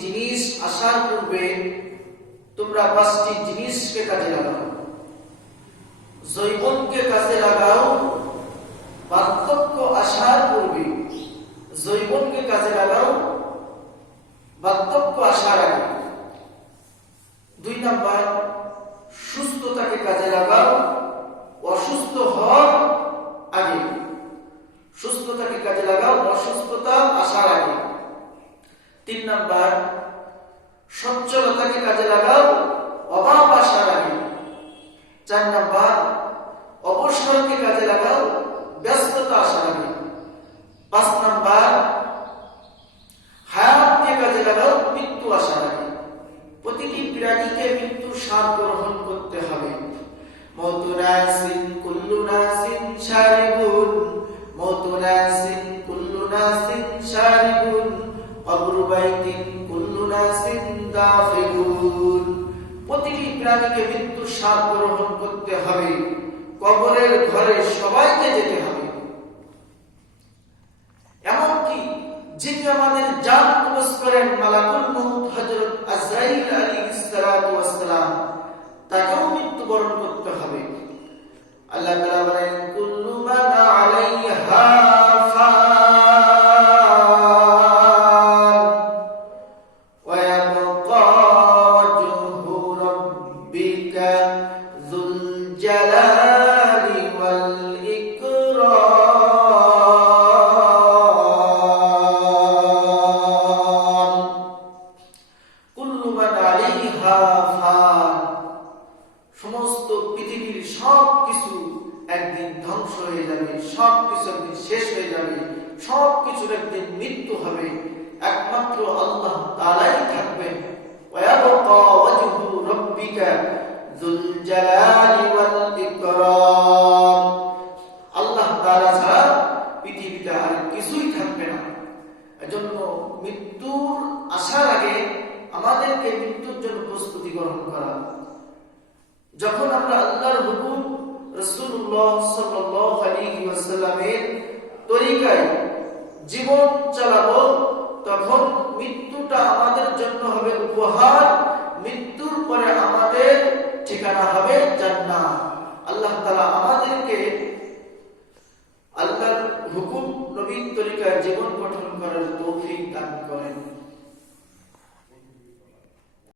জিনিস আসার তোমরা পাঁচটি কাজে লাগাও। জৈবনকে কাজে লাগাও, বার্ধক্য আসার জৈবনকে কাজে লাগাও, বার্ধক্য দুই নাম্বার, সুস্থতাকে কাজে লাগাও অসুস্থ হওয়ার আগে সুস্থতাকে কাজে লাগাও অসুস্থতা আসার আগে। তিন নাম্বার, সচ্ছলতাকে কাজে লাগাও, অভাব আসার আগে। চার নাম্বার, অবসরকে কাজে লাগাও, ব্যস্ততা আসার আগে। পাঁচ নাম্বার, হায়াতকে কাজে লাগাও, মৃত্যু আসার আগে। প্রতিটি প্রাণীকে মৃত্যুর স্বাদ গ্রহণ করতে হবে। মতুনাসিন কুল্লু নাসিন শারিবুন মতুনাসিন কুল্লু নাসিন শারিবুন কবরু বাইতিন কুল্লু নাসিন প্রতিটি প্রাণীকে মৃত্যুর স্বাদ গ্রহণ করতে হবে। কবরের ঘরে সবাইকে যেতে হবে। এমনকি যিনি আমাদের জান কবজ করেন, মালাকুল মউত হযরত আজরাইল আলাইহিস সালাতু তাকেও মৃত্যুবরণ করতে হবে। আল্লাহ তাআলা সমস্ত পৃথিবীর সব একদিন ধ্বংস হয়ে যাবে সব একদিন শেষ হয়ে যাবে সব একদিন মৃত্যু হবে। একমাত্র আল্লাহ তাআলাই থাকবেন। কিছুই থাকবে না। এজন্য মৃত্যুর আসার আগে আমাদেরকে মৃত্যুর জন্য প্রস্তুতি গ্রহণ করা যখন আমরা আল্লাহর হুকুম আলাইহি ওয়াসাল্লামের তরিকায় জীবন চালাবো, তখন মৃত্যুটা আমাদের জন্য হবে উপহার, মৃত্যুর পরে আমাদের ঠিকানা হবে জান্নাত। আল্লাহ তাআলা আমাদেরকে আল্লাহর হুকুম নবীন তরিকায় জীবন গঠন করার তৌফিক দান করেন।